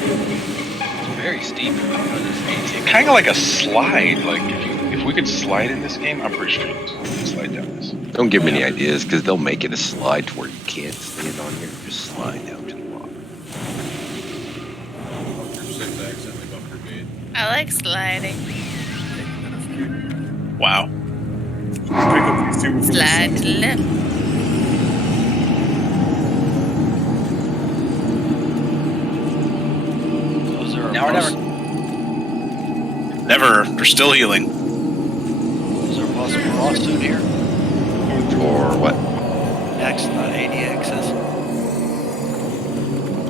It's very steep. Kind of like a slide. Like if we could slide in this game, I'm pretty sure you can slide down this. Don't give me any ideas, because they'll make it a slide to where you can't stand on here. Just slide down to the bottom. I like sliding. Wow. Pick up these two before Slide to the left. Now or never. Never. They're still healing. Is there a possible lawsuit here? Or what? X, not ADXs.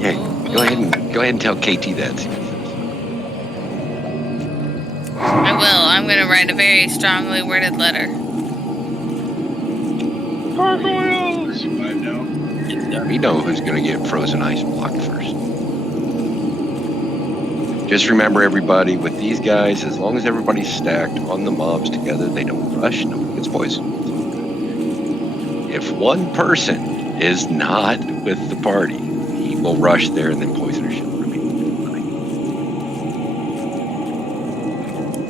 Yeah, go ahead and tell KT that. I will. I'm going to write a very strongly worded letter. Gargoyles! We know who's going to get frozen ice blocked first. Just remember, everybody, with these guys, as long as everybody's stacked on the mobs together, they don't rush, no one gets poisoned. If one person is not with the party, he will rush there and then poison or shield.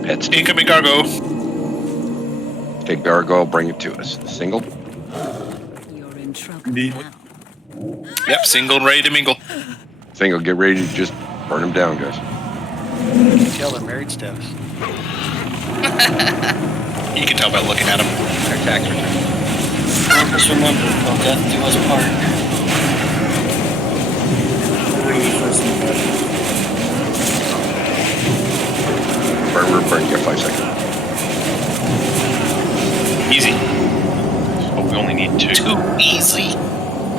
Pets. Incoming Gargo. Okay, Gargo, bring it to us. Single. You're in trouble Indeed. now. Yep, single and ready to mingle. Single, get ready to just burn them down, guys. You can tell they're married status. You can tell by looking at them. Their tax return. Just remember, till death do us part. Really the first one. Burn, you got 5 seconds. Easy. Oh, we only need 2. Too easy.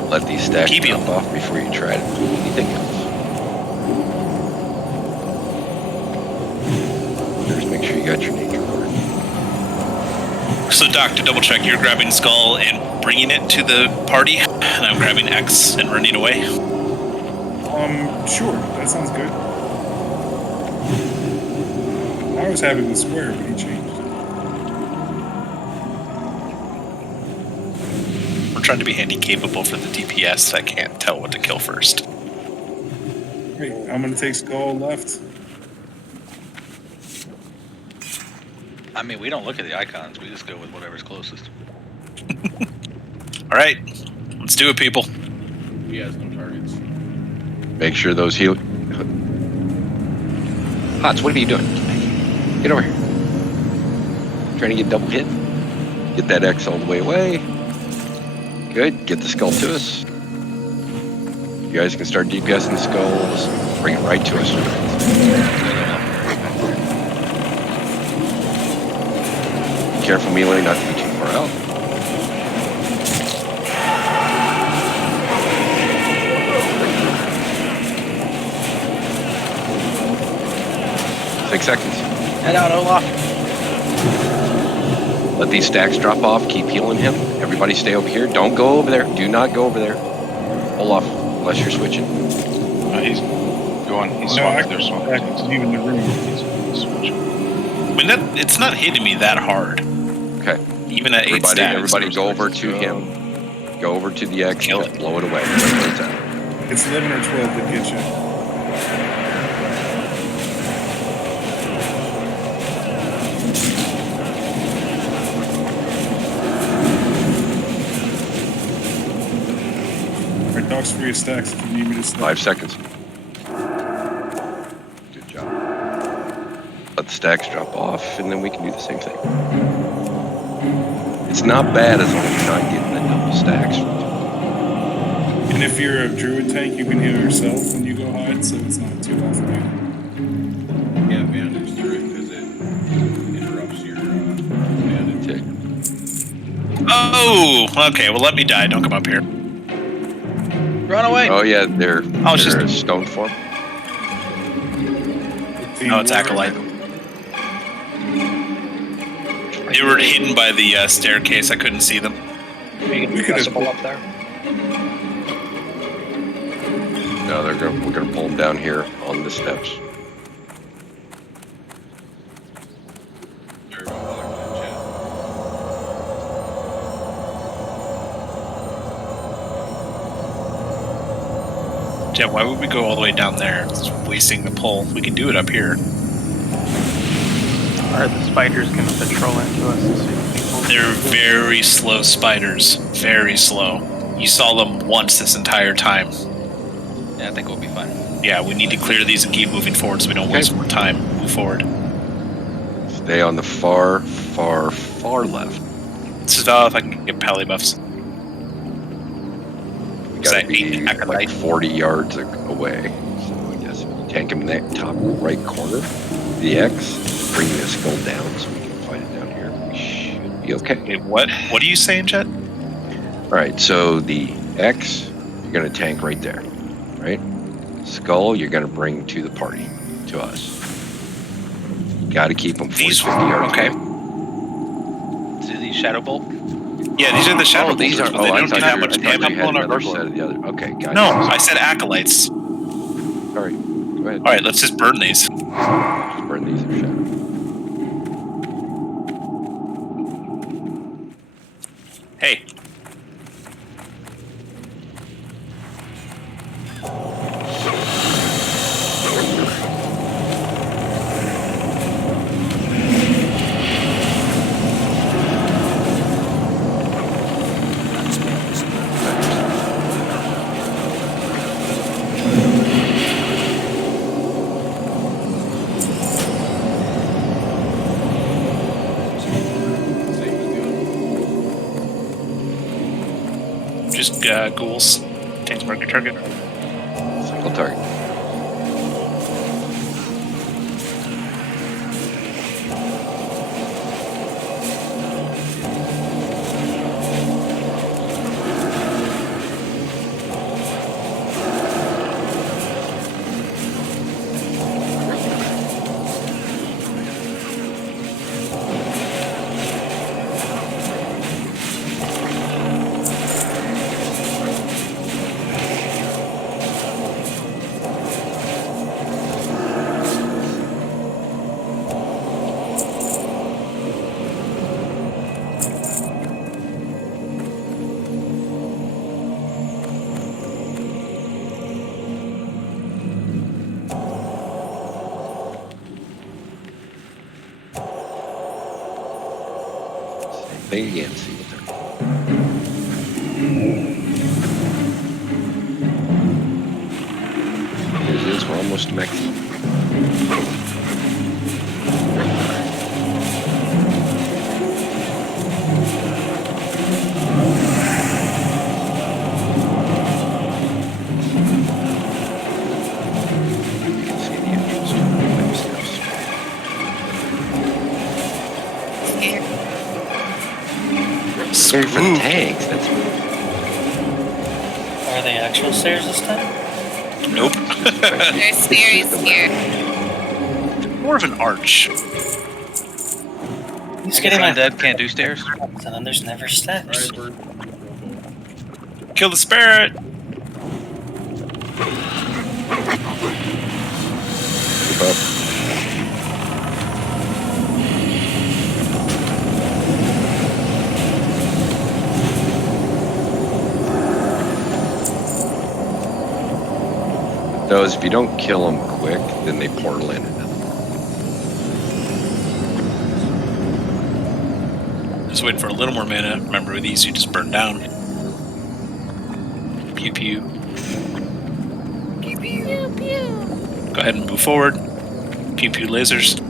Let these stacks Keep drop healing. off before you try to do anything else. Just make sure you got your nature card. So, Doc, to double check, you're grabbing Skull and bringing it to the party, and I'm grabbing X and running away. Sure, that sounds good. I was having the square, but he changed. We're trying to be handy capable for the DPS. I can't tell what to kill first. Wait, I'm gonna take skull left. I mean, we don't look at the icons. We just go with whatever's closest. All right, let's do it, people. He has no targets. Make sure those heal. Hots, what are you doing? Get over here. Trying to get double hit. Get that X all the way away. Good. Get the skull to us. You guys can start DPSing the skulls. Bring it right to us. Be careful, melee, not to be too far out. Six seconds. Head out, Olaf. Let these stacks drop off. Keep healing him. Everybody stay over here. Don't go over there. Do not go over there. Hold off, unless you're switching. He's going. He's No, I swapping. They're can swapping. back to leaving the room. He's switching. I mean, it's not hitting me that hard. Okay. Even at 8 stacks. Everybody go over to him. Go over to the X. Kill and it. blow it away. Right where it's at. It's 11 or 12 that get you. Alright, dogs free of stacks if you need me to stop. 5 seconds. Good job. Let the stacks drop off, and then we can do the same thing. It's not bad as long as you're not getting the double stacks. And if you're a druid tank, you can heal yourself when you go hide, so it's not too off of you. Yeah, bandage through it because it interrupts your bandage. Okay. Oh, okay. Well, let me die. Don't come up here. Run away. Oh yeah, they're it's they're just- stone form. No, it's Acolyte. They were hidden by the staircase. I couldn't see them. You We could have up there. No, we're gonna pull them down here on the steps. There we go. I'll look in the chat. Jeff, why would we go all the way down there? It's wasting the pull. We can do it up here. Or the spiders can patrol into us and see people. They're very slow spiders. Very slow. You saw them once this entire time. Yeah, I think we'll be fine. Yeah, we need to clear these and keep moving forward so we don't waste more time. Move forward. Stay on the far, far, far left. This is Val if I can get pally buffs. We Is gotta that be 8 like acolyte? 40 yards away. So I guess if you tank him in that top right corner, the X, bring the skull down so we can fight it down here. We should be okay. Wait, what? What are you saying, Jet? Alright, so the X, you're gonna tank right there. Right? Skull, you're gonna bring to the party, to us. You gotta keep them 40, These- 50 yards okay. away. See these Shadow Bolt? Yeah, these are the shadow These bolters, are. but they I don't do thought that you much I thought damage. you had on our another burglar. set of the other. Okay, gotcha. No, I said acolytes. Sorry. Go ahead. Alright, let's just burn these. Just burn these in shadow. Hey. Just ghouls. Tanks mark your target. Single target. Thing again, single target. Here it is, we're almost to Mexico. You can see the entrance to the next steps. Here. Sorry for the tanks. That's Are they actual stairs this time? Nope. There's fairies here. More of an arch. He's getting my Dead can't do stairs? and then there's never steps. Alright, bird. Kill the spirit! keep up. Those, if you don't kill them quick, then they portal in. Just waiting for a little more mana. Remember, with these, you just burn down. Pew pew. Pew pew pew. Go ahead and move forward. Pew pew lasers.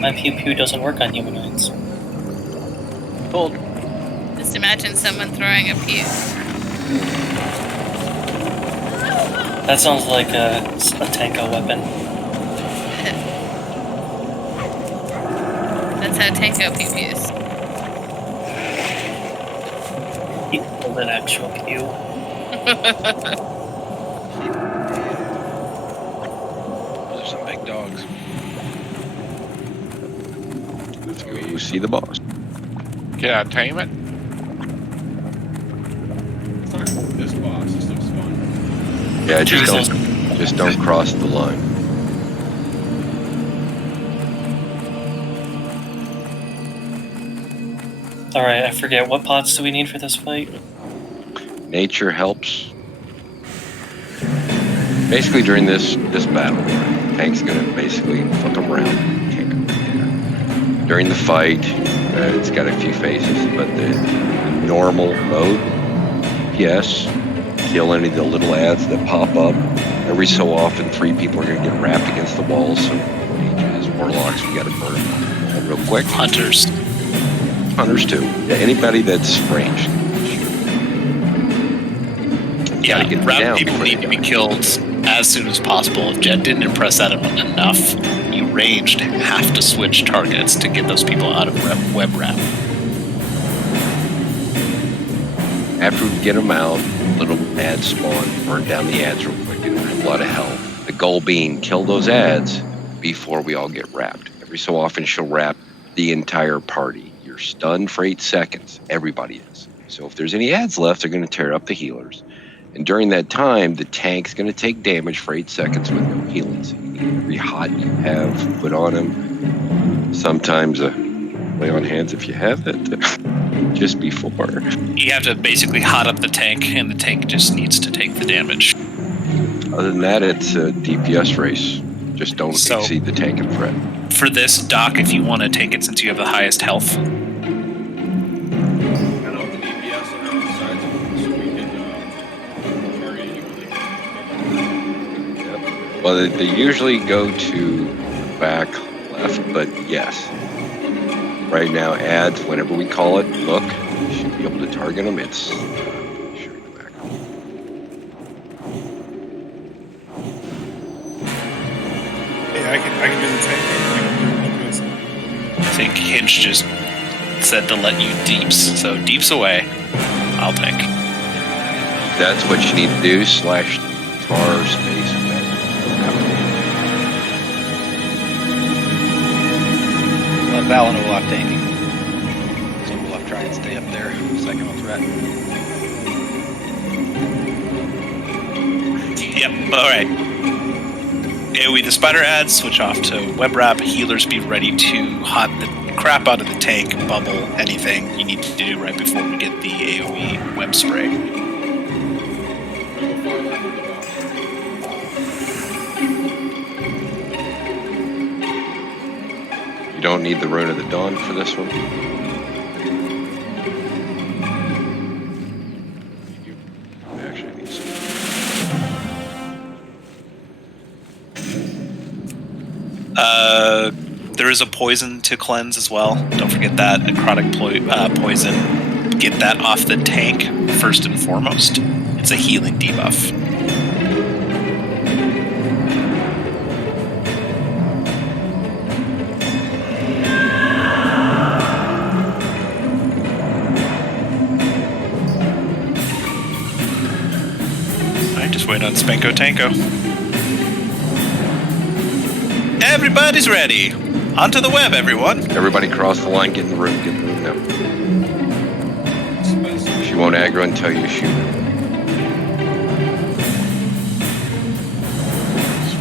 My pew pew doesn't work on humanoids. Pulled. Just imagine someone throwing a pew. That sounds like a Tanko weapon. That's how Tanko pew pews. He pulled an actual pew. Those are some big dogs. Let's go see the boss. Can I tame it? Let's talk about this boss. This looks fun. Yeah, Jesus. just don't cross the line. Alright, I forget. What pots do we need for this fight? Nature helps. Basically, during this battle, tank's gonna basically flip them around. Can't go right there. During the fight, it's got a few phases, but the normal mode, yes, kill any of the little ads that pop up. Every so often, 3 people are gonna get wrapped against the walls. So mages, warlocks, we gotta burn them all real quick. Hunters. Hunters too. Yeah, anybody that's ranged. Yeah, Gotta get them round down people before need they to be die. killed as soon as possible. If Jet didn't impress that enough, you ranged have to switch targets to get those people out of web wrap. After we get them out, little ads spawn, burn down the ads real quick, get them a lot of health. The goal being kill those ads before we all get wrapped. Every so often she'll wrap the entire party. You're stunned for 8 seconds. Everybody is. So if there's any ads left, they're going to tear up the healers. And during that time, the tank's going to take damage for 8 seconds with no healing. So you need every hot you have put on him. Sometimes lay on hands if you have it. Just before. You have to basically hot up the tank, and the tank just needs to take the damage. Other than that, it's a DPS race. Just don't So- exceed the tank in threat. For this, Doc, if you want to take it since you have the highest health, I know what the DPS are on the sides of them, so we can target equally. Well, they usually go to the back left, but yes. Right now, ads, whenever we call it, look, you should be able to target them. It's sure in the back. Yeah, I can do the tank. I think Hinch just said to let you deeps. So deeps away. I'll tank. That's what you need to do, / tar space. Let Valen Olaf tanking. So Olaf try and stay up there. Second on threat. Yep, alright. AoE the spider ads, switch off to web wrap. Healers be ready to hot the crap out of the tank, bubble, anything you need to do right before we get the AoE web spray. You don't need the Rune of the Dawn for this one. You actually need some. There is a poison to cleanse as well. Don't forget that. Necrotic poison. Get that off the tank first and foremost. It's a healing debuff. Alright, just wait on Spanko Tanko. Everybody's ready. Onto the web, everyone. Everybody cross the line, get in the room, now. She won't aggro until you shoot her.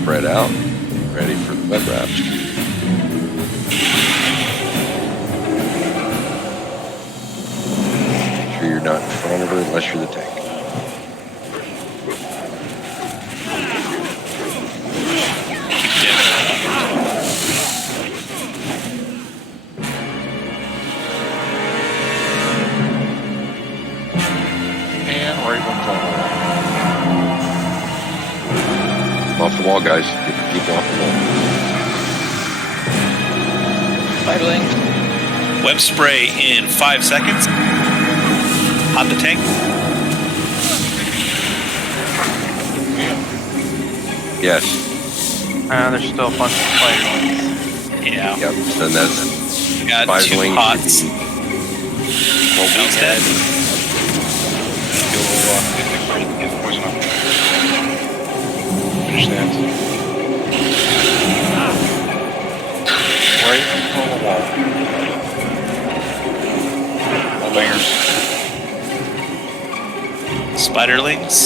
Spread out, ready for the web wrap. Make sure you're not in front of her unless you're the tank. Off the wall, guys. Get the people off the wall. Spiderling. Web spray in 5 seconds. Hot the tank. Yes. There's still a bunch of spiderlings. Yeah. Yep. Then that's We got 2 Spiderling hots. should be- Well, we dead. Get poison up. Finish that. Right on the wall. All bangers. Spiderlings.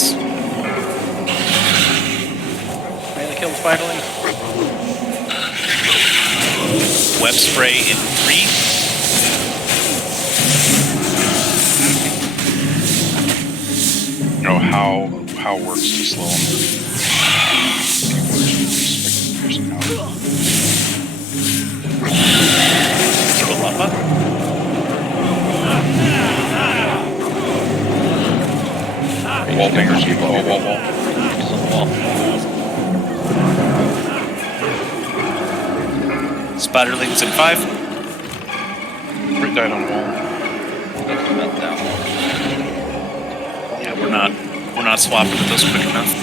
Finally killed the spiderling. Web spray in 3. You know how it works to slow them. piercing out. Throw a lava. Wall fingers, wall. Just on the wall. Spiderlings in 5. Brit died on wall. About down. Yeah, we're not swapping with those quick enough.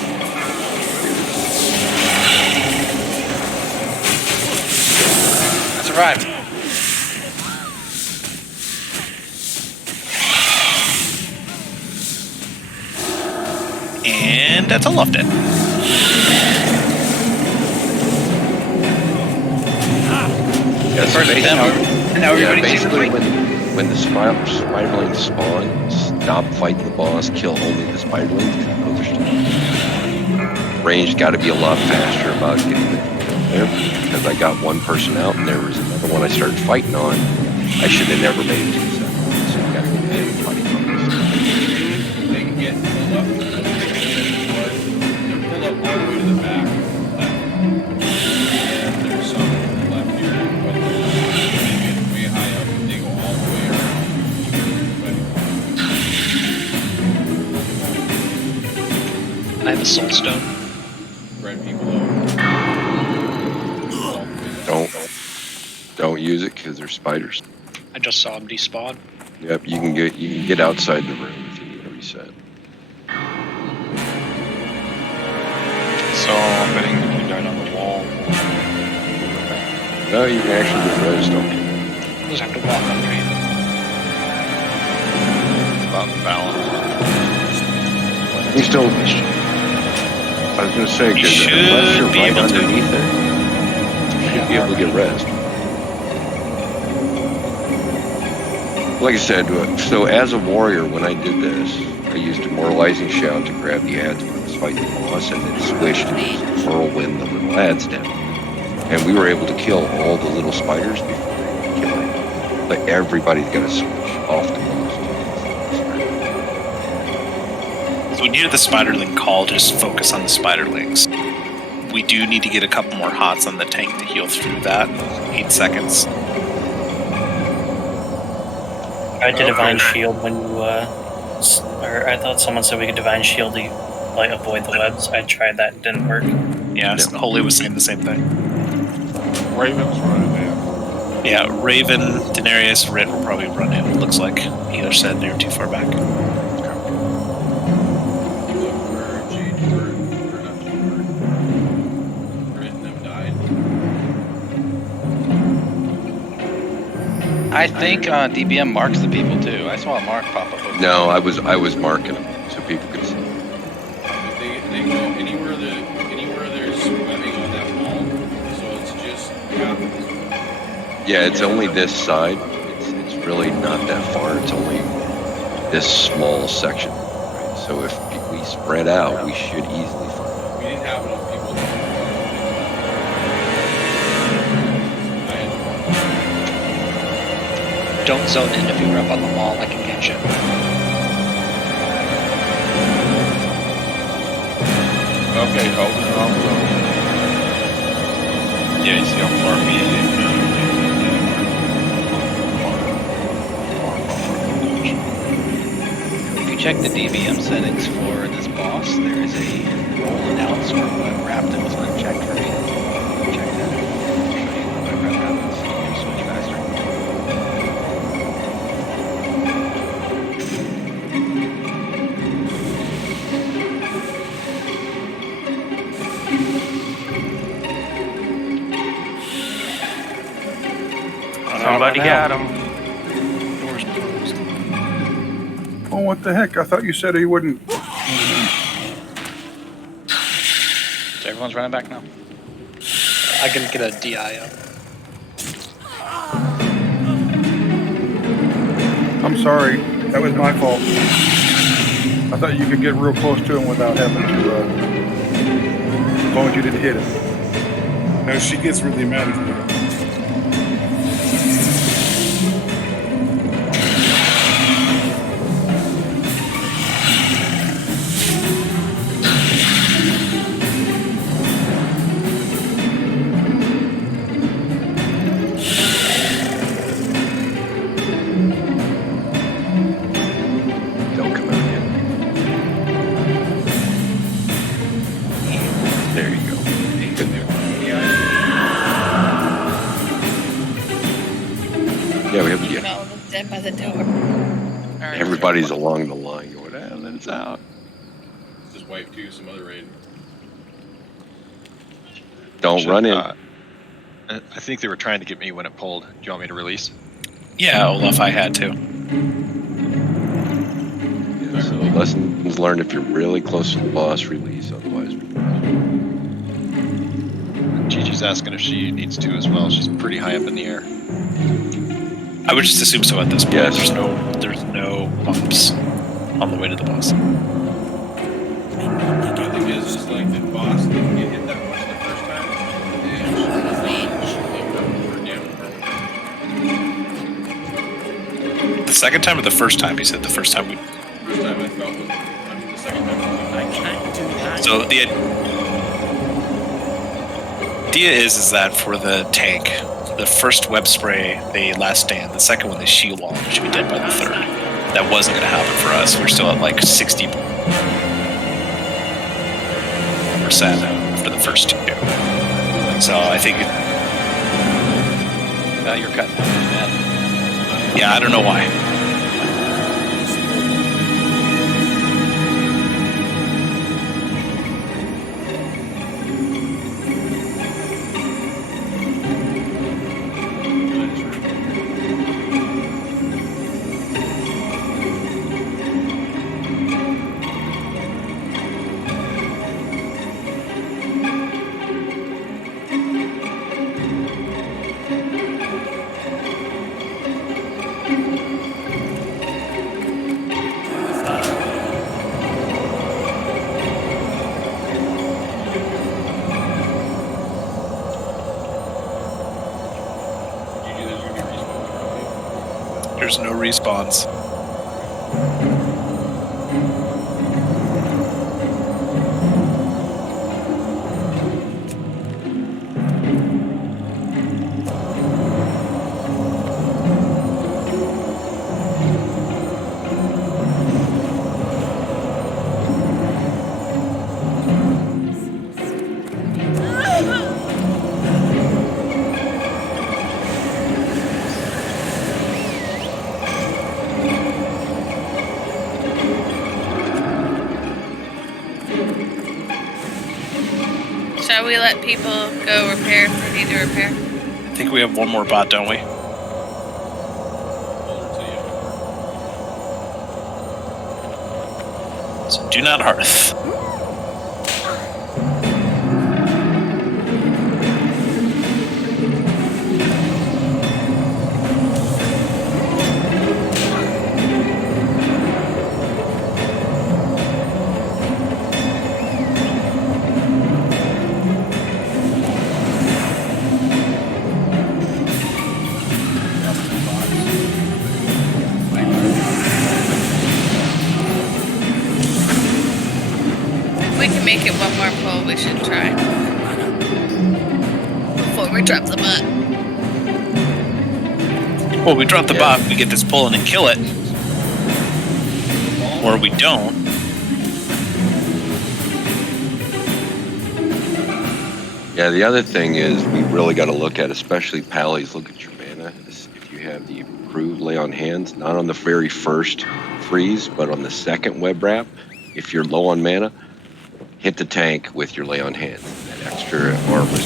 I survived. And that's all of it. Yeah, so First basically, attempt. Now yeah, everybody's basically when the spiderlings spawn, stop fighting the boss, kill only the spiderlings, because those are still ranged. Got to be a lot faster about getting there, because I got one person out and there was another one I started fighting on. I should have never made it 2 seconds. So you got to get everybody focused. They can get pulled up. They're pulled up all the way to the back. And there's some left here, but they get way high up and they go all the way around. And I have a soul stone. Spread people out. Don't use it because there's spiders. I just saw him despawn. Yep, you can get outside the room if you need a reset. So I'm betting if you died on the wall. No, you can actually get res, don't you? Just have to walk under you. About the balance. You still. I was gonna say, because should unless you're be right able to. underneath it, you should be able to get res. Like I said, so as a warrior, when I did this, I used Demoralizing Shout to grab the ads when I was fighting the boss, and then switched and used Whirlwind the little ads down. And we were able to kill all the little spiders before they were killing. But everybody's got to switch off the boss. So when you hear the spiderling call, just focus on the spiderlings. We do need to get a couple more hots on the tank to heal through that. 8 seconds. I did Divine Shield when you, or I thought someone said we could Divine Shield to, like, avoid the webs. I tried that, it didn't work. Yeah, Holy was saying the same thing. Raven's running in. Yeah, Raven, Daenerys, Rit will probably run in. It looks like either said they were too far back. Look where Jade were, or not Jade were. Red and them died. I think DBM marks the people too. I saw a mark pop up. over No, I was marking them so people could see. But they go anywhere there's webbing on that wall, so it's just half. Yeah, it's only this side. It's really not that far. It's only this small section. Right? So if we spread out, we should easily find it. We didn't have enough people to Don't zone in if you were up on the wall. I can get you. Okay, holding it on zone. Yeah, you see how far me If you check the DBM settings for this boss, there is a roll announce where web Raptor was unchecked for me. Check that. I'll show you what web happens. You switch faster. Somebody got him. Doors closed. Oh, what the heck? I thought you said he wouldn't. So everyone's running back now. I can get a DI up. I'm sorry. That was my fault. I thought you could get real close to him without having to, as long as you didn't hit him. No, she gets really mad at me. by the door. Everybody's along the line going, let us out. Just wipe to some other raid. Don't run in. I think they were trying to get me when it pulled. Do you want me to release? Yeah, Olaf, I had to. Yeah, so lessons learned: if you're really close to the boss, release. Otherwise, Gigi's asking if she needs to as well. She's pretty high up in the air. I would just assume so at this point. Yes. There's no bumps on the way to the boss. The good thing is like the boss didn't get hit that much the first time. And The second time or the first time? He said the first time we. first time I felt was the second time. I can't do that. So the idea is that for the tank, the first web spray they last stand, the second one they shield wall, and should be dead by the third. That wasn't going to happen for us. We're still at like 60% for the first two. So I think. You're cutting. Yeah, I don't know why. There's no respawns. Shall we let people go repair if they need to repair? I think we have one more bot, don't we? So do not hearth. If we can make it one more pull, we should try. Before we drop the butt. Well, we drop the bot, we get this pull in and kill it. Or we don't. Yeah, the other thing is we really got to look at, especially Pallies, look at your mana. If you have the improved lay on hands, not on the very first freeze, but on the second web wrap, if you're low on mana, hit the tank with your lay on hands. That extra armor.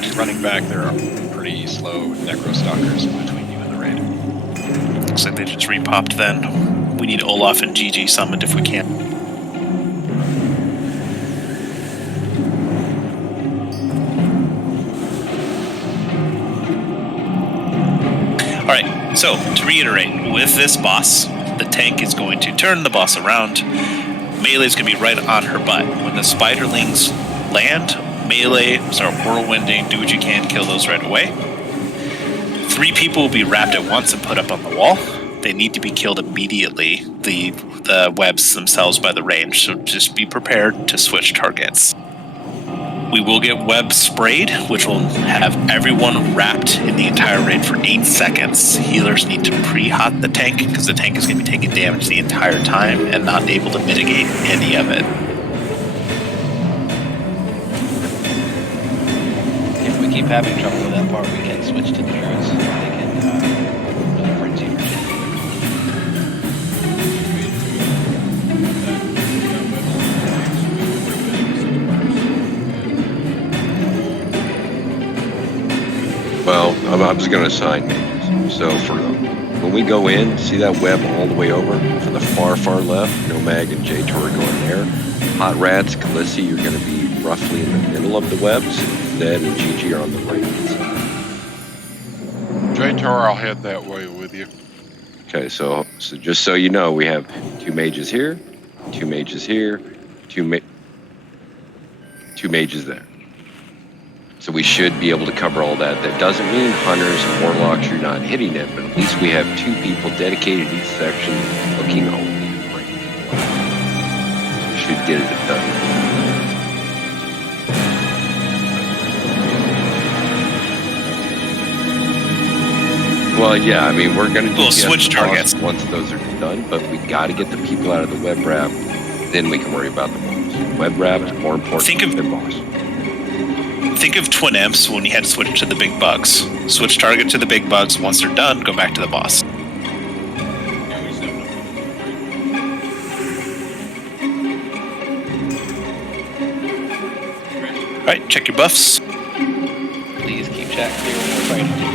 Just running back, there are pretty slow necro stalkers between you and the raid. Looks like they just repopped then. We need Olaf and GG summoned if we can. Alright, so to reiterate, with this boss, the tank is going to turn the boss around. Melee is going to be right on her butt. When the spiderlings land, melee, start whirlwinding, do what you can, kill those right away. 3 people will be wrapped at once and put up on the wall. They need to be killed immediately, the webs themselves by the range, so just be prepared to switch targets. We will get web sprayed, which will have everyone wrapped in the entire raid for 8 seconds. Healers need to pre-hot the tank, because the tank is going to be taking damage the entire time and not able to mitigate any of it. If we keep keep having trouble with that part, we can switch to the druids. They can frenzy or Well, I was going to assign mages. So when we go in, see that web all the way over for the far left? Nomag and J-Tor are going there. Hot Rats, Khaleesi, you're going to be roughly in the middle of the webs. Zed and Gigi are on the right side. J-Tor, I'll head that way with you. Okay, so just so you know, we have 2 mages here, 2 mages here, 2 mages there. So we should be able to cover all that. That doesn't mean hunters and warlocks you're not hitting it, but at least we have 2 people dedicated to each section looking only to bring people out. So we should get it done. Well, yeah, I mean, we're going to do We'll switch targets once those are done, but we got to get the people out of the web wrap, then we can worry about the boss. Web wrap is more important than boss. Think of twin imps when you had to switch to the big bugs. Switch target to the big bugs. Once they're done, go back to the boss. Alright, check your buffs. please keep chat clear when we're fighting you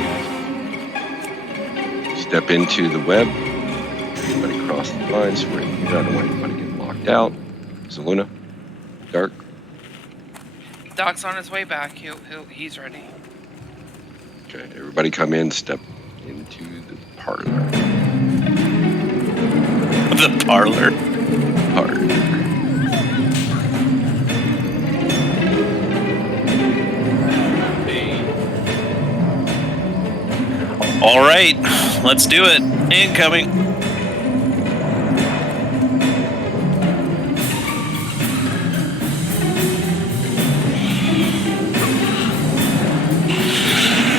guys. Step into the web. Everybody cross the lines. We're in here. I don't want anybody getting locked out. Zaluna, Dark. Doc's on his way back. He's ready. Okay, everybody come in, step into the parlor. The parlor? Parlor. All right, let's do it. Incoming.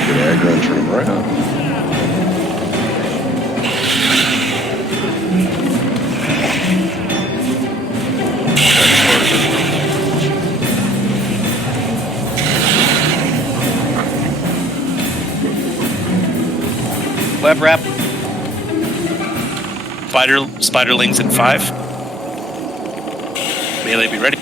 Get aggro and turn them around. Web wrap. Spiderlings in 5. Melee be ready.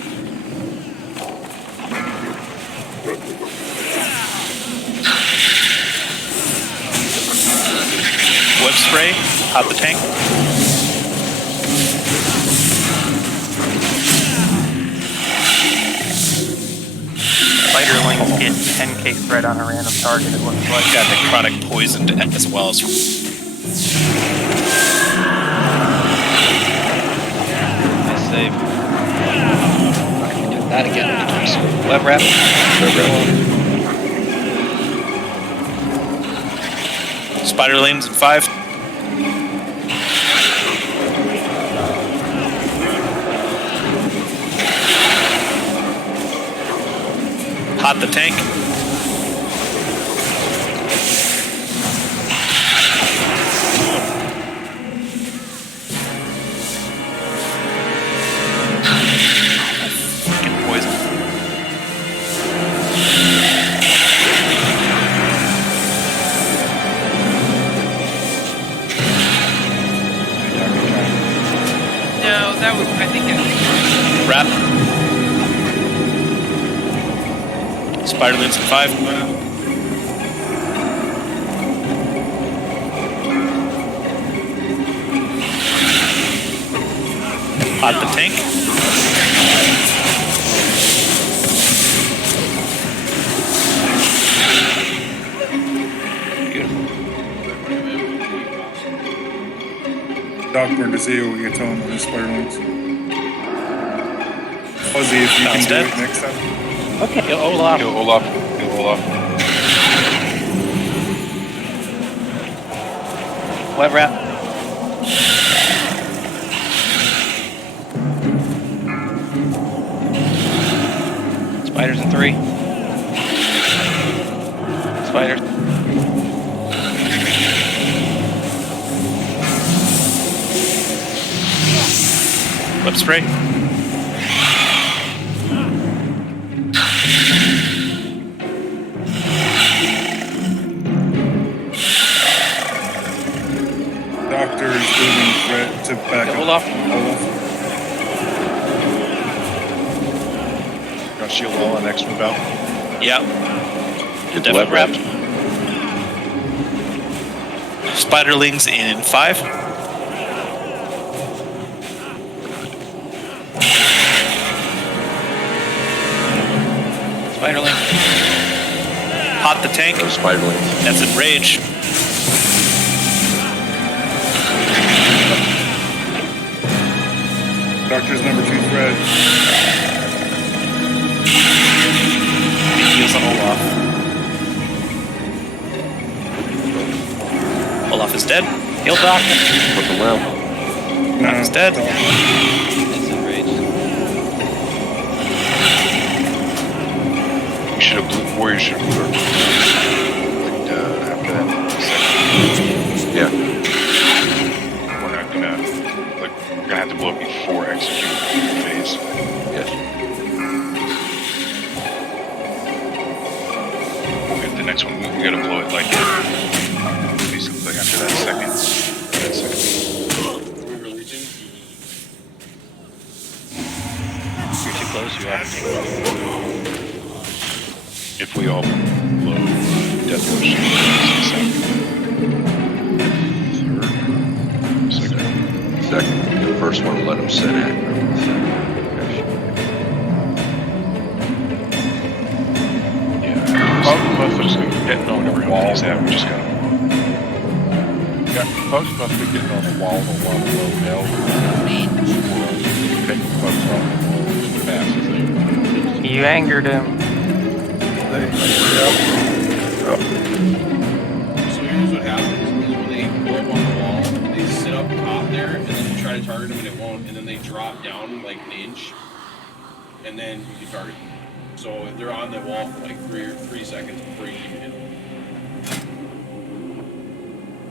Web spray, hot the tank. Spiderlings get 10k threat on a random target, it looks like. Got necrotic poisoned as well as. Nice save. Do that again. Web wrap. Web wrap. Spiderlings in 5. Hot the tank. Fucking poison. No, that was, I think it. Wrap. Spiderlings in 5. Hot the tank. Doc, we're to see what we get on the Spiderlings. Fuzzy, if you Sounds can do dead. it next time. Okay, Olaf. Kill Olaf. Kill Olaf. Web wrap. Spiders in 3. Spiders. Web spray. off. Got shield wall on next move out. Yep. Get the Definitely web wrapped. Spiderlings in 5. Spiderling. Hot the tank. Those spiderlings. That's in rage. Doctor's number 2 thread. He heals on Olaf. Olaf is dead. Heal doctor. Put the lamp. Olaf is dead. It's enraged. We should have blue. Warrior should have blue. Like, after that second. Yeah. We're not gonna, like, we're gonna have to blow up before execute phase. Yes. Okay, the next one, we gotta blow it like, basically like after that second. Are we releasing? You're too close, you have to take it off. If we all blow Death Wish. Second. Second. The first one will let him sit at. Yeah. Most must have been getting on the wall. We just got Yeah, most must be getting on the wall to low health. Take the folks off the wall as fast as they You angered him. So here's what happens: is when they go up on the wall, they sit up top there, and then you try to target them, and it won't, and then they drop down like an inch, and then you can target them. So if they're on the wall for like 3 seconds before you even hit them.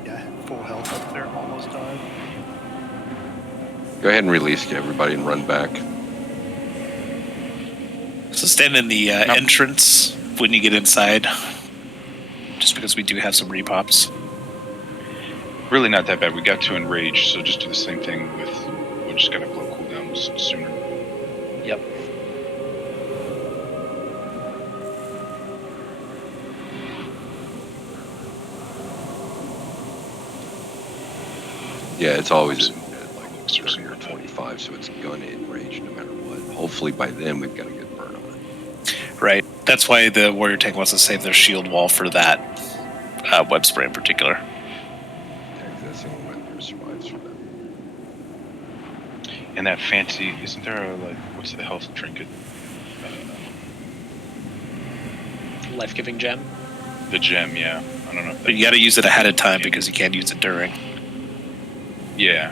Yeah, I had full health up there, almost died. Go ahead and release everybody and run back. So stand in the entrance when you get inside. Just because we do have some repops. really not that bad. We got 2 enraged, so just do the same thing with, we're just gonna blow cooldowns sooner. Yep. Yeah, it's always at like 30 or 25, so it's gonna enrage no matter what. Hopefully by then we've got a good burn on it. Right. That's why the warrior tank wants to save their shield wall for that web spray in particular. Yeah, 'cause that's the only way they're gonna survive through that. And that fancy, isn't there a, like, what's the health trinket? Life-giving gem. The gem, yeah. I don't know. If But you got to use it ahead of time because you can't use it during. yeah.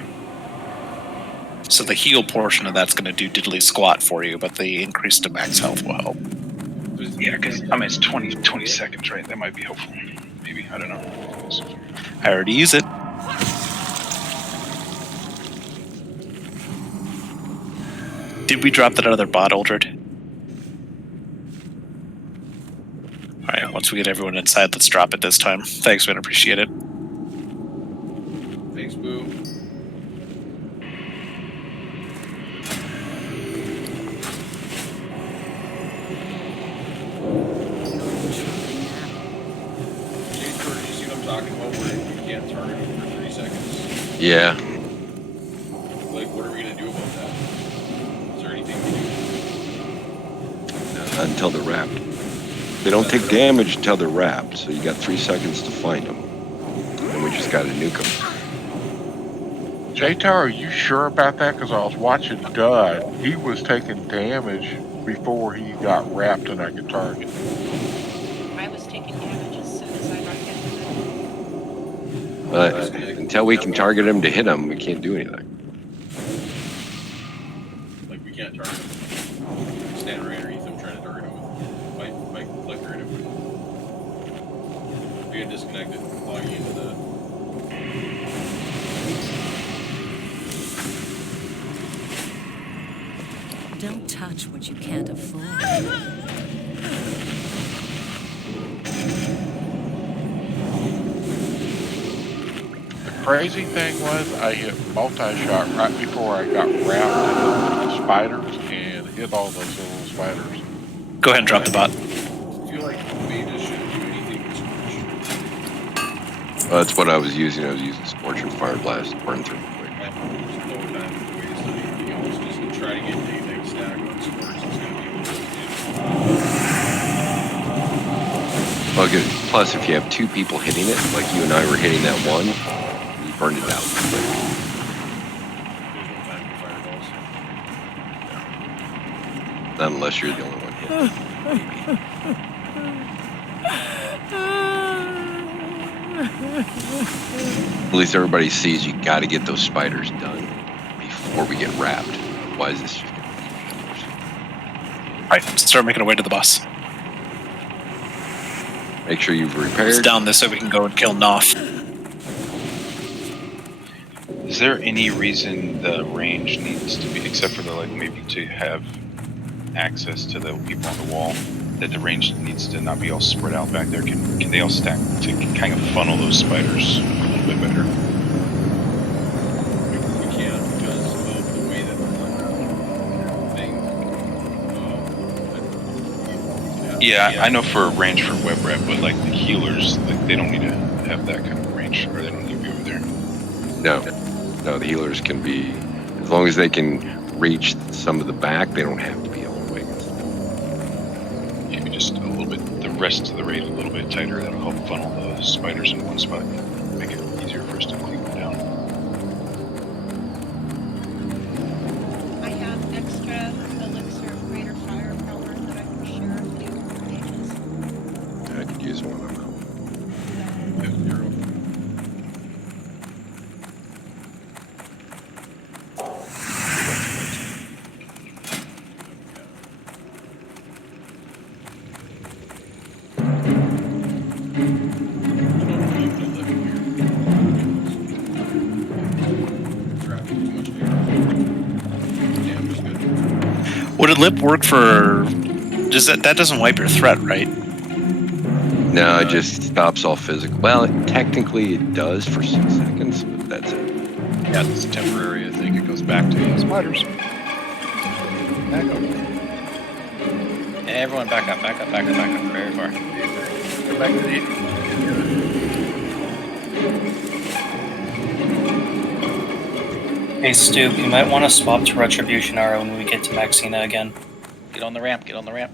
So the heal portion of that's going to do diddly squat for you, but the increase to max health will help. Yeah, because, I mean, it's 20 seconds, right? That might be helpful. Maybe, I don't know. I already use it. Did we drop that other bot, Aldred? Alright, once we get everyone inside, let's drop it this time. Thanks, man. Appreciate it. Thanks, Boo. Hey, Kurt, you see what I'm talking about where you can't target them for 3 seconds? Yeah. Like, what are we going to do about that? Is there anything we do? Not until they're wrapped. They don't take damage until they're wrapped, so you got 3 seconds to find them. And we just gotta nuke them. J-Tower, are you sure about that? Because I was watching Dud. He was taking damage before he got wrapped and I could target. I was taking damage as soon as I got hit. But until we can target him to hit him, we can't do anything. Like, we can't target them. Stand right underneath them trying to target them with my clicker and it would. We get disconnected, logging into the. Don't touch what you can't afford. The crazy thing was I hit multi-shot right before I got wrapped in the spiders and hit all those little spiders. Go ahead and drop the bot. I feel like Beta shouldn't do anything with Scorch. That's what I was using. I was using Scorch and Fire Blast to burn through quick. There's no time to waste on anything else. Just try to get anything stacked on Scorch. It's going to be Well, good. Plus, if you have two people hitting it, like you and I were hitting that one, you burned it out quick. There's no time for fireballs. Not unless you're the only one hitting. At least everybody sees you got to get those spiders done before we get wrapped. Why is this just going to be worse? All right, start making our way to the boss. Make sure you've repaired. It's down this so we can go and kill Noth. Is there any reason the range needs to be, except for the like maybe to have access to the people on the wall, that the range needs to not be all spread out back there? Can they all stack to kind of funnel those spiders a little bit better? We can't because of the way that the thing. Yeah, I know for a range for web rep, but like the healers, like they don't need to have that kind of range, or they don't need to be over there. No, the healers can be, as long as they can reach some of the back, they don't have to be all the way. Maybe just a little bit, the rest of the raid a little bit tighter. That'll help funnel the spiders in one spot, make it easier for us to clean them down. I have extra elixir of greater firepower that I can share with you pages. I could use one of them. Would a lip work for? Does that doesn't wipe your threat, right? No, it just stops all physical. Well, technically it does for 6 seconds, but that's it. Yeah, it's temporary. I think it goes back to spiders. Back up. Everyone back up, back up, back up, back up, very far. Go back to the Hey, Stu, you might want to swap to Retribution Arrow when we get to Maxina again. Get on the ramp, get on the ramp.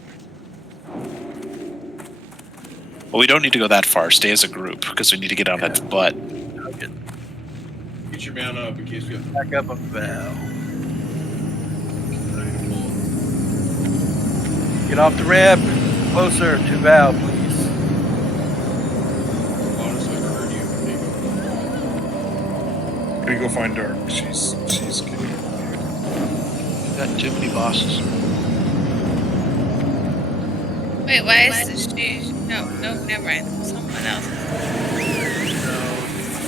Well, we don't need to go that far. Stay as a group because we need to get on that butt. Get your mana up in case we have to back up a valve. Get off the ramp. Closer to valve, please. Gotta go find Dark. She's getting. We've got too many bosses. Wait, why is she? No, never mind. Someone else.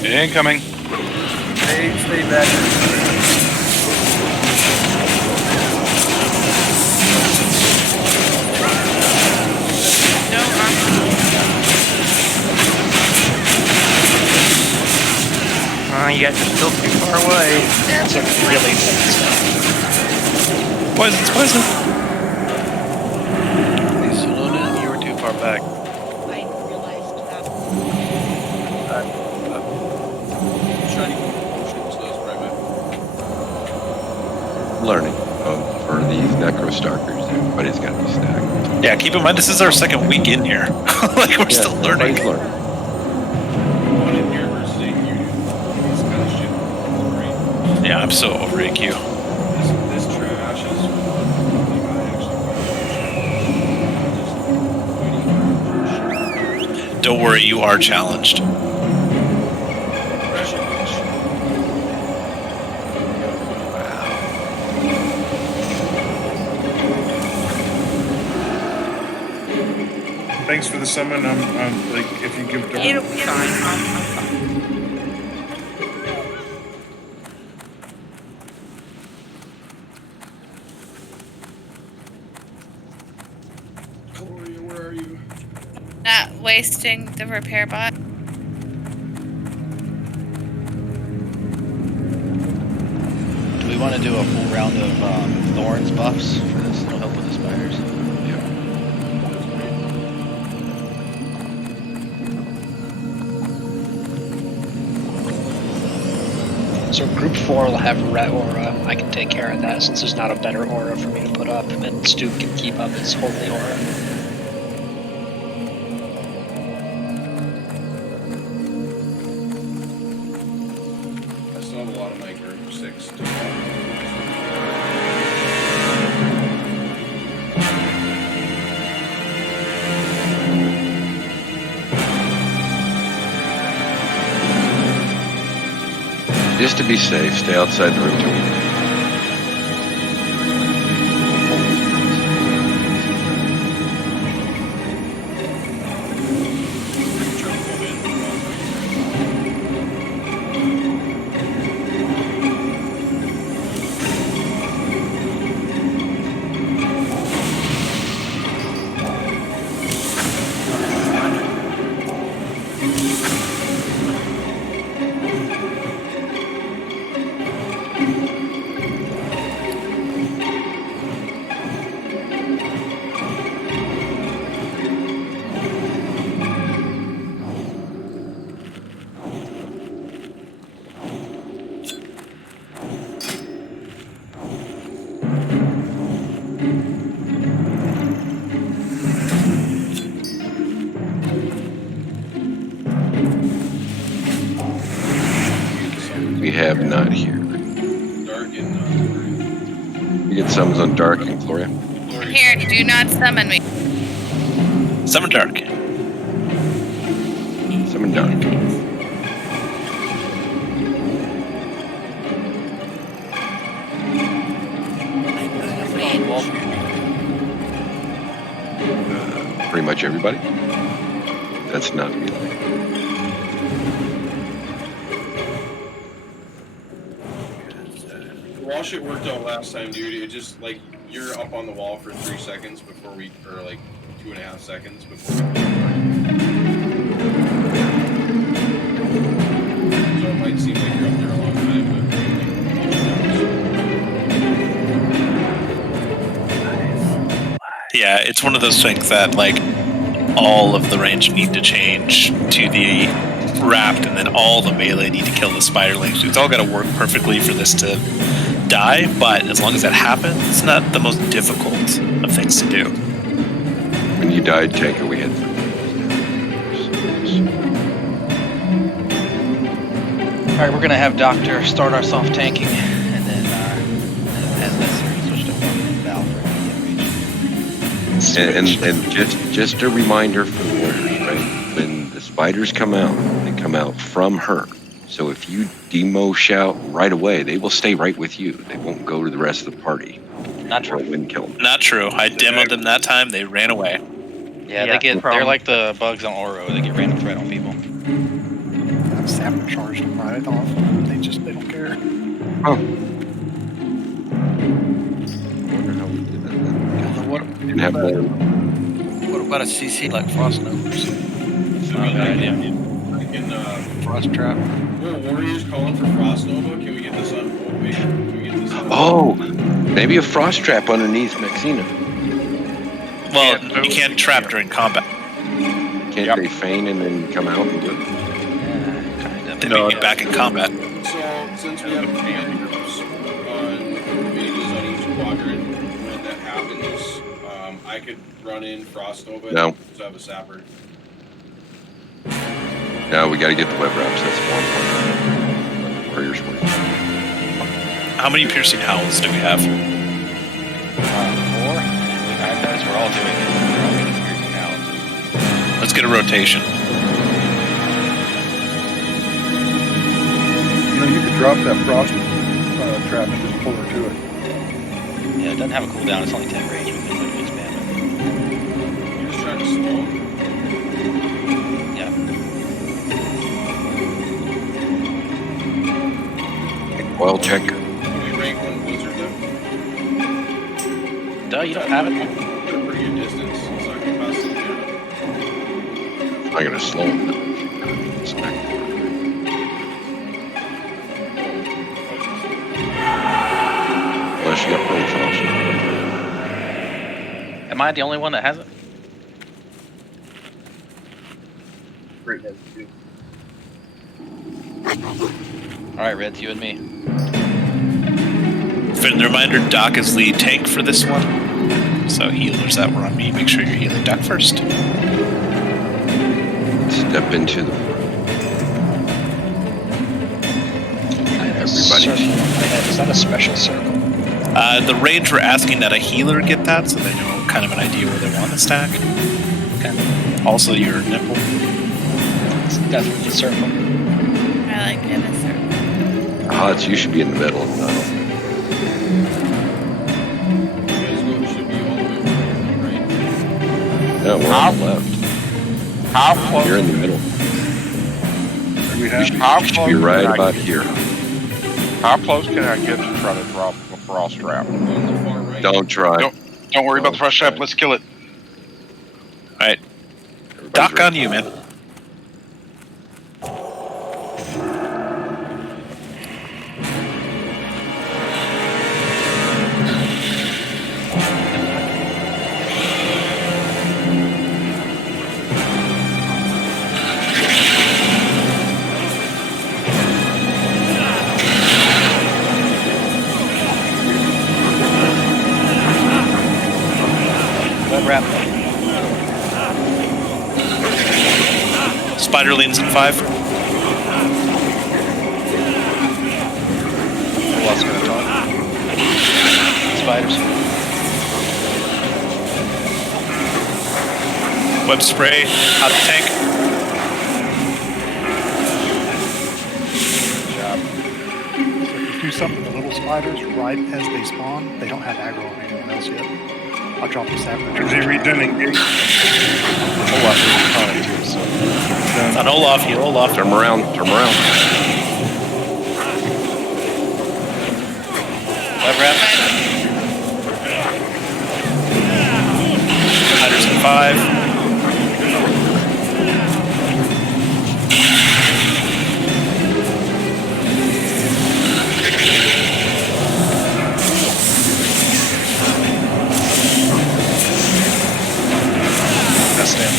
Incoming. Stay back. No, You guys are still too far away. That's a really intense stuff. Poison. Please, Solona, you were too far back. I realized that. shiny potions, those right Learning. For these Necrostalkers, everybody's got to be stacked. Yeah, keep in mind this is our second week in here. Like we're still learning. One in here versus AQ. This kind of shit is great. Yeah, I'm so over AQ. This trash is fun. Don't worry, you are challenged. Thanks for the summon. I'm like, if you give Dark. It'll be fine. I'm fine. Gloria, where are you? not wasting the repair bot. want to do a full round of thorns buffs for this. It'll help with the spiders. So group 4 will have red aura. I can take care of that since there's not a better aura for me to put up, and Stu can keep up his holy aura. I still have a lot of my group 6 to Just to be safe, stay outside the room till we leave. We have not here. dark and We get summons on Dark and Gloria. I'm here. Do not summon me. Summon Dark. Summon Dark. Pretty much everybody. That's not me. the wall shit worked out last time, dude. It just like you're up on the wall for 3 seconds before we, or like 2.5 seconds before we. So it might seem like you're up there a long time, but. Yeah, it's one of those things that like all of the range need to change to the wrapped, and then all the melee need to kill the spiderlings. It's all got to work perfectly for this to die, but as long as that happens, it's not the most difficult of things to do. When you died, Tanker, we had. All right, we're gonna have Doctor start our soft tanking, and then as necessary, switch to Valve for immediate range. And just a reminder for the warriors, right? When the spiders come out, they come out from her. So if you demo shout right away, they will stay right with you. They won't go to the rest of the party. Not true. Wind kill them. Not true. I demoed them that time. They ran away. Yeah, they're like the bugs on Oro. They get random threat on people. Sapper charged them right off. They don't care. Oh. I wonder how we did that. What about a CC like Frost Novers? Not a bad idea. Frost Trap. Well, Warriors calling for Frost Nova. Can we get this up? Oh, wait. Can we get this up? Oh, maybe a frost trap underneath Maxina. Well, you can't trap during combat. Can't they feign and then come out and do it? They make you back in combat. So, since we have command groups on mages on each quadrant, when that happens, I could run in Frost Nova No. and have a sapper. No, we got to get the web wraps. That's one point. Warriors work. How many piercing howls do we have? 4. I noticed we're all doing it. We're all getting piercing howls. Let's get a rotation. You know, you could drop that frost trap and just pull her to it. Yeah, it doesn't have a cooldown. It's only 10 range. We can literally expand it. You're just trying to slow them. Oil check. Can we rank 1 Blizzard then? Duh, you don't have it. At a pretty good distance. It's not going to pass the I'm going to slow him. Am I the only one that has it? Great has it too. Alright, Red, you and me. For the reminder, Doc is lead tank for this one. So healers that were on me, make sure you're healing Doc first. Step into the. Circle in my head. Is that a special circle? The range were asking that a healer get that, so they know kind of an idea where they want to stack. Okay. Also, your nipple. It's definitely a circle. I like it in a circle. Odds, you should be in the middle. No. You guys should be all the way over, right? No, we're on the left. How close? You're in the middle. We You should be right about here. How close can I get to try to drop a frost trap? On the far right. Don't try. Don't worry about the frost trap. Let's kill it. All right, Everybody's Doc on you, man. Web wrap. Spider leans in 5. Who else gonna talk? Spiders. Web spray out the tank. Good job. So if you do something to little spiders right as they spawn, they don't have aggro on anyone else yet. I'll drop the sapper. Is he redundant gate? Olaf is behind too, so. On Olaf, heal Olaf. Turn around. Turn around. Web wrap. Spiders in 5. That's it.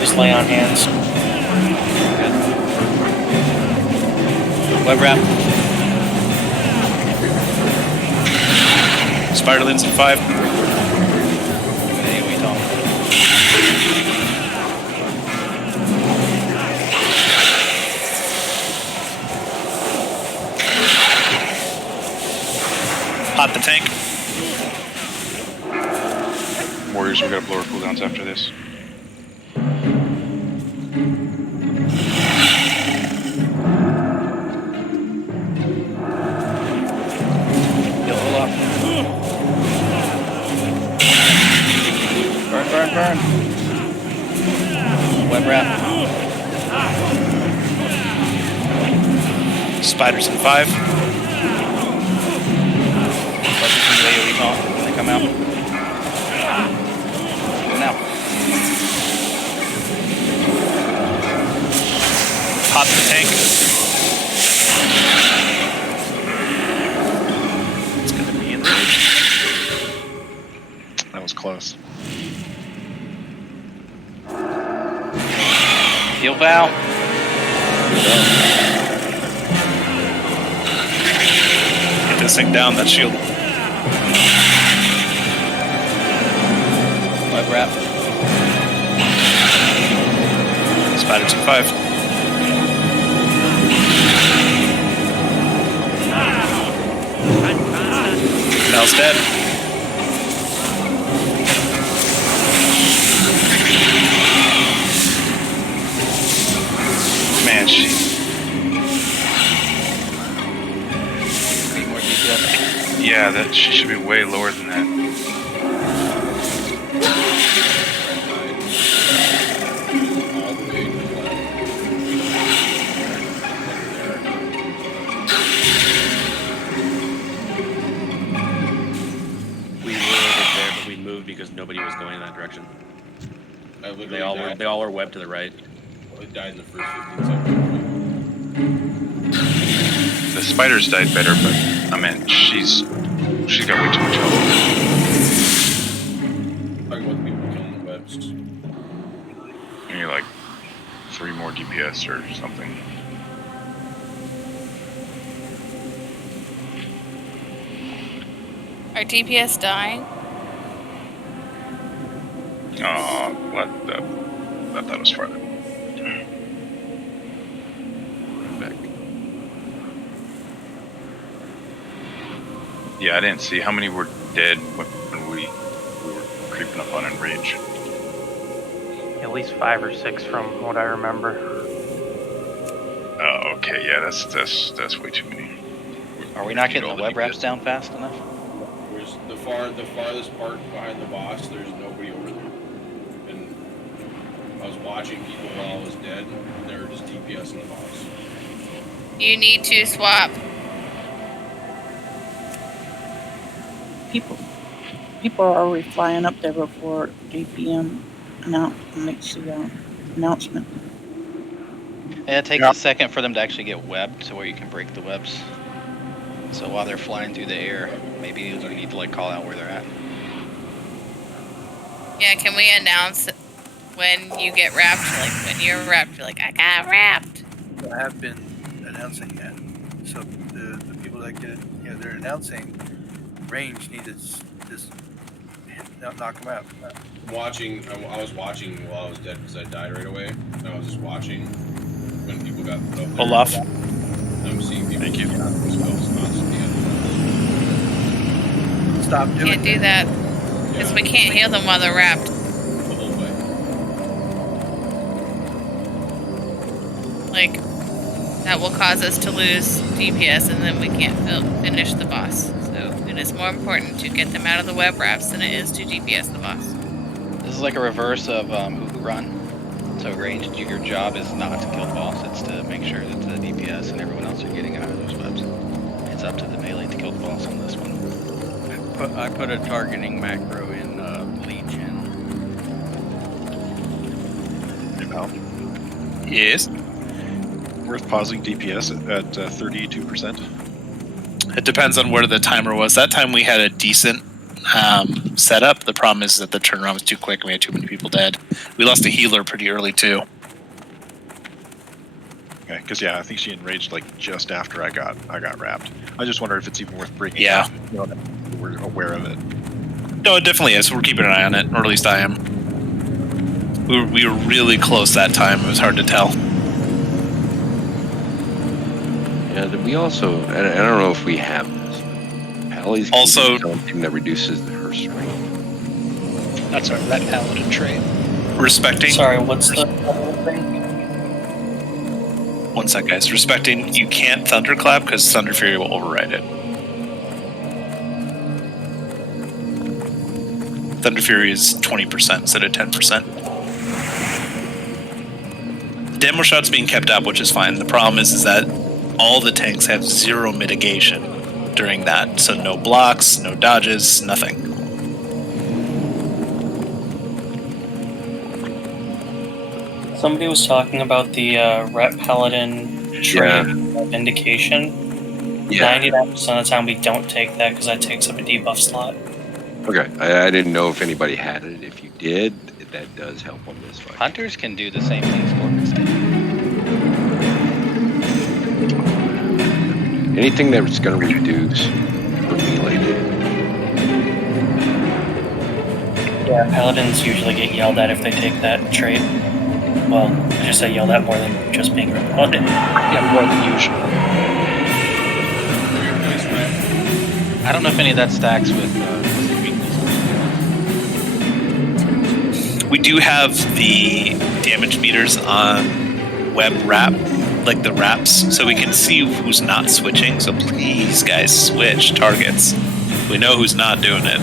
Just lay on hands. Web wrap. Spider leans in 5. Hey, we don't. Hot the tank. Warriors, we gotta blow our cooldowns after this. Heal Olaf. Burn, burn, burn. Web wrap. Spiders in 5. Focus on the AoE taunt when they come out. Go now. Hot the tank. It's gonna be enraged. That was close. Heal Val. Get this thing down, that shield. Web wrap. Spiders in 5. Val's dead. Man, she. Need more DPS. Yeah, that she should be way lower than that. All the way to the left. We were over there, but we moved because nobody was going in that direction. I literally They all died. were webbed to the right. I died in the first 15 seconds. The spiders died better, but I mean, she's got way too much health. Talking about the people killing the webs. You need like 3 more DPS or something. Are DPS dying? Oh, what the? I thought it was farther. Back. Yeah, I didn't see how many were dead when we were creeping up on Enrage. At least 5 or 6 from what I remember. Oh, okay, yeah, that's way too many. Are we not getting the web wraps down fast enough? There's the farthest part behind the boss. There's nobody over there, and I was watching people while I was dead. And they were just DPSing the boss. You need to swap. People are already flying up there before DPM makes the announcement. And it takes a second for them to actually get webbed to where you can break the webs. So while they're flying through the air, maybe you need to like call out where they're at. Yeah, can we announce when you get wrapped? Like when you're wrapped, you're like, I got wrapped. I have been announcing that. So the people that get it, they're announcing range need to just knock them out. I was watching while I was dead because I died right away, and I was just watching when people got put up there. Olaf. I'm seeing people. Thank you. Stop doing Can't do that because we can't heal them while they're wrapped. The whole way. Like that will cause us to lose DPS, and then we can't finish the boss. So it is more important to get them out of the web wraps than it is to DPS the boss. This is like a reverse of Hoo Run. So range, your job is not to kill the boss, it's to make sure that the DPS and everyone else are getting out of those webs. It's up to the melee to kill the boss on this one. I put a targeting macro in Legion. Yes. Worth pausing DPS at 32%. It depends on where the timer was. That time we had a decent setup. The problem is that the turnaround was too quick and we had too many people dead. We lost a healer pretty early too. Okay, because I think she enraged like just after I got wrapped. I just wonder if it's even worth bringing. Yeah. Up. We're aware of it. No, it definitely is. We're keeping an eye on it, or at least I am. We were really close that time. It was hard to tell. Yeah, we also, I don't know if we have this. Pally's also something that reduces her strength. That's our red paladin trait. Respecting. Sorry, what's the thing? One sec, guys. Respecting, you can't thunderclap because Thunder Fury will override it. Thunder Fury is 20% instead of 10%. Demo shot's being kept up, which is fine. The problem is that all the tanks have 0 mitigation during that. So no blocks, no dodges, nothing. Somebody was talking about the Ret Paladin trait indication. Yeah. 99% of the time we don't take that because that takes up a debuff slot. Okay, I didn't know if anybody had it. If you did, that does help on this fight. Hunters can do the same things Orcas can. Anything that's going to reduce for melee damage. Yeah, Paladins usually get yelled at if they take that trait. Well, I just say yelled at more than just being repelled. Yeah, more than usual. I don't know if any of that stacks with We do have the damage meters on web wrap, like the wraps, so we can see who's not switching. So please, guys, switch targets. We know who's not doing it.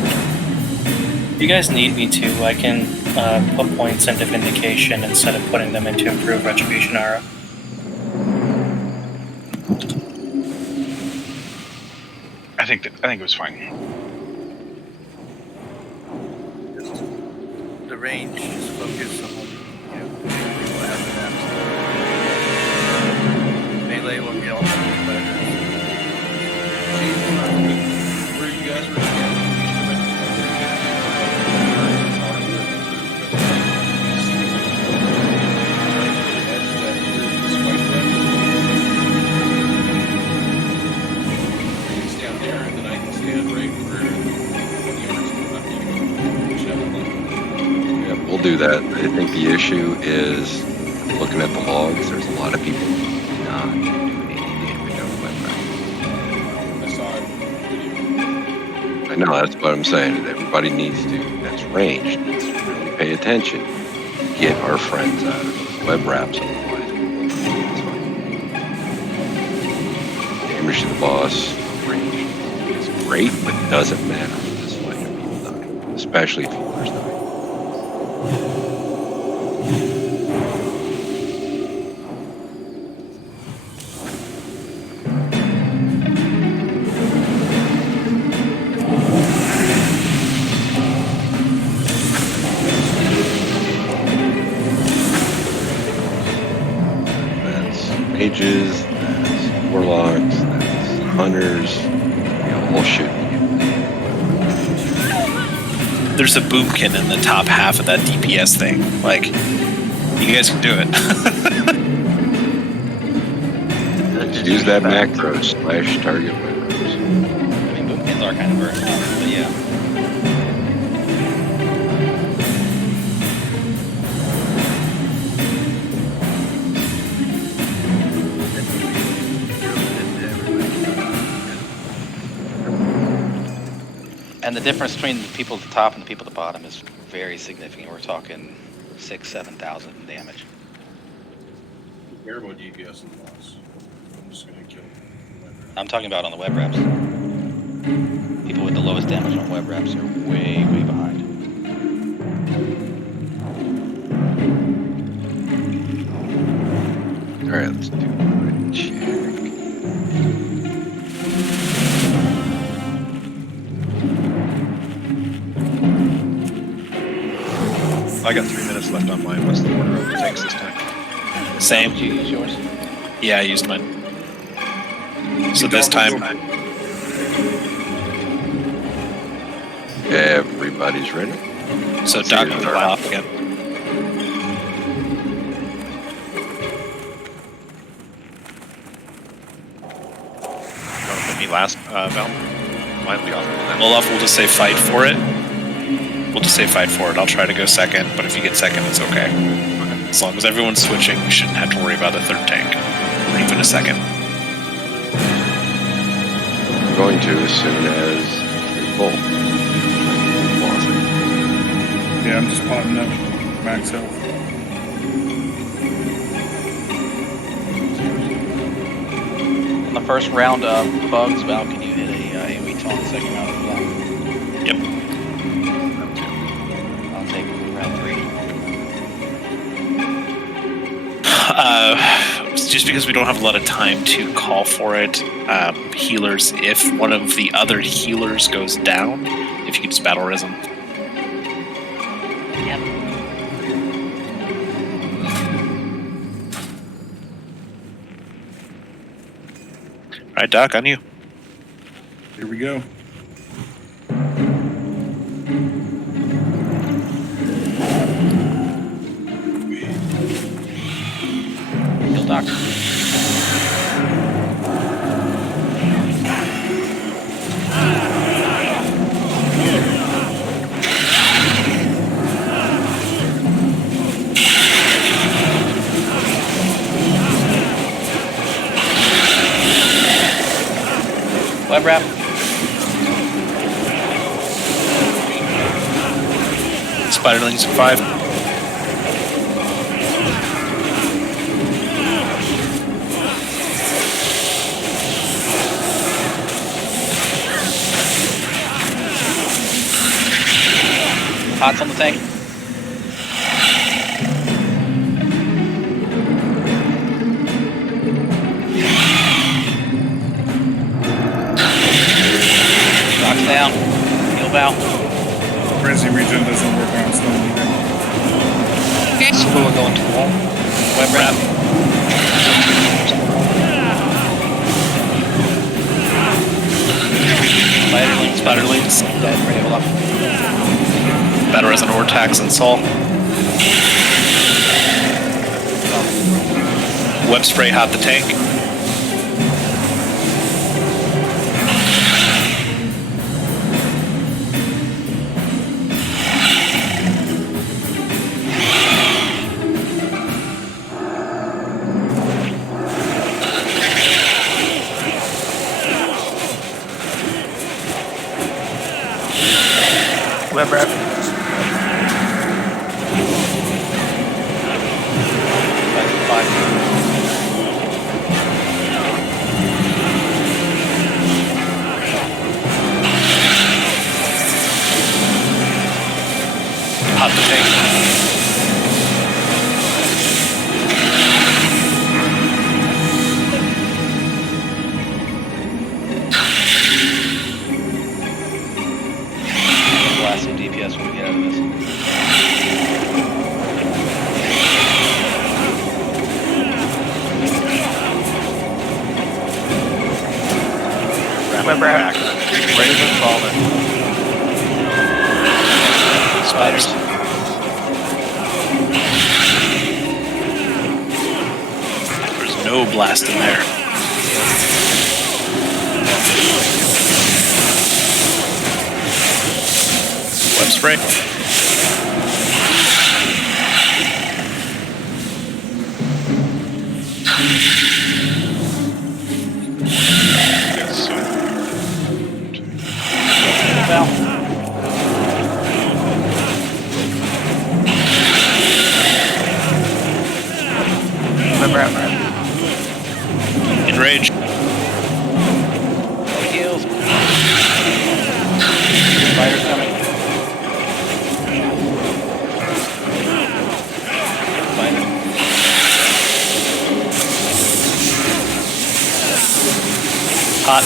If you guys need me to, I can put points into Vindication instead of putting them into Improved Retribution Aura. I think it was fine. the range is focused on people that have the maps. Melee will get all the competitors. Where you guys were stand there, and then I can stand right where 20 yards. Yeah, we'll do that. I think the issue is looking at the logs. There's a lot of people who do not do any damage on the web route. I saw it. I know, that's what I'm saying. Everybody needs to, that's ranged, needs to really pay attention. Get our friends out of those web wraps, otherwise it's fine. Damage to the boss, range is great, but it doesn't matter for this fight if people die, especially if healers die. Mages, that's warlocks, that's hunters, all shooting. There's a boomkin in the top half of that DPS thing. Like, you guys can do it. Use that macro slash target weapons. I mean, boomkins are kind of versatile, but yeah. And the difference between the people at the top and the people at the bottom is very significant. We're talking 6,000 to 7,000 damage. I don't care about DPS in the boss. I'm just gonna kill him. I'm talking about on the web wraps. People with the lowest damage on web wraps are way, way behind. Alright, let's do a check. I got 3 minutes left on mine. What's the order of the tanks this time? Same. Did you use yours? Yeah, I used mine. So this time, everybody's ready. So Doc can start off again. You want to put me last, Val? Mine will be off. Olaf will just say fight for it. We'll just say fight for it. I'll try to go second, but if you get second, it's okay. As long as everyone's switching, we shouldn't have to worry about a third tank. Or even a second. I'm going to as soon as you're full. Yeah, I'm just potting up max health. On the first round of bugs, Val, can you hit a AoE taunt the second round of block? Yep. I'll take round 3. Just because we don't have a lot of time to call for it, healers, if one of the other healers goes down, if you could just battle res them. Yep. Alright, Doc, on you. Here we go. Heal Doc. Web wrap. Spiderlings at 5. Pots on the tank. Doc's down. Heal Val. Frenzy regen doesn't work on stone either. Who will go into the wall? Web wrap. Spiderlings. Dead. Ready, hold up. Battle Res and Ortax and Sol. Web spray hot the tank. Web wrap. Hot the tank. Blast some DPS when we get out of this. Web wrap. Raven falling. Spiders. There's no blast in there. Web spray. Web wrap. Enrage. Heals. Spiders coming. Spider. Hot.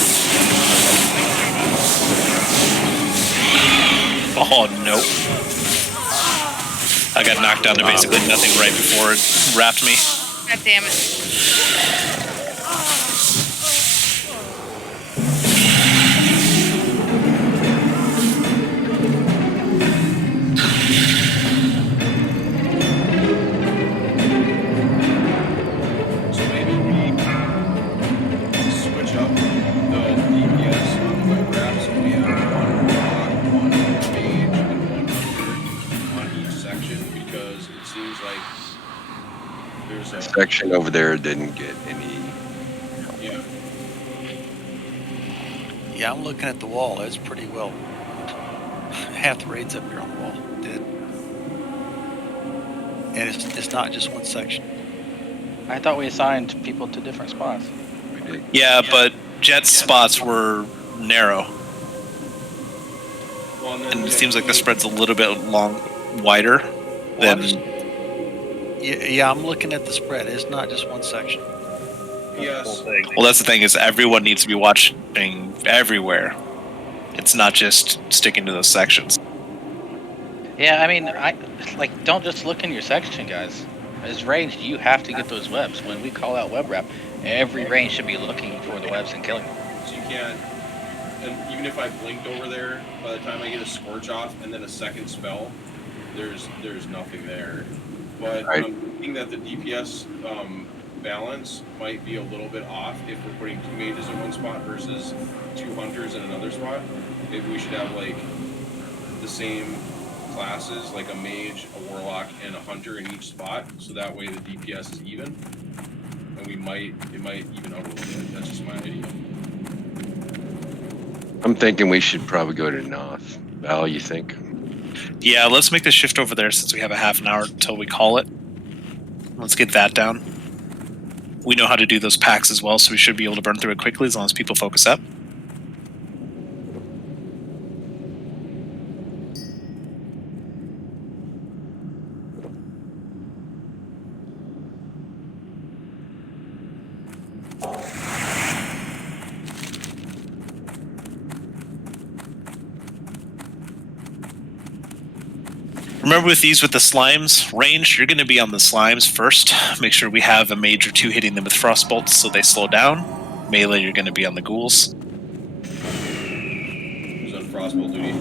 Oh no. I got knocked down to basically nothing right before it wrapped me. God damn it. So maybe we switch up the DPS on the web wraps and we have one rock, one mage, and one hunter on each section because it seems like there's a Section over there didn't get any. yeah. Yeah, I'm looking at the wall. It's pretty well. Half the raids up here on the wall. Dead. And it's not just one section. I thought we assigned people to different spots. We did. Yeah, but Jet's spots were narrow. Well, and And then it seems like the spread's a little bit wider than. Yeah, I'm looking at the spread. It's not just one section. yes. Well, that's the thing is everyone needs to be watching everywhere. It's not just sticking to those sections. Yeah, I mean, don't just look in your section, guys. As ranged, you have to get those webs. When we call out web wrap, every range should be looking for the webs and killing them. So you can't, and even if I blinked over there, by the time I get a scorch off and then a second spell, there's nothing there. But Right. I'm thinking that the DPS balance might be a little bit off if we're putting 2 mages in one spot versus 2 hunters in another spot. Maybe we should have like the same classes, like a mage, a warlock, and a hunter in each spot, so that way the DPS is even. And it might even out a little bit. That's just my idea. I'm thinking we should probably go to North. Val, you think? Yeah, let's make the shift over there since we have a half an hour until we call it. Let's get that down. We know how to do those packs as well, so we should be able to burn through it quickly as long as people focus up. Remember with these with the slimes, range, you're going to be on the slimes first. Make sure we have a mage or two hitting them with frost bolts so they slow down. Melee, you're going to be on the ghouls. Who's on frostbolt duty?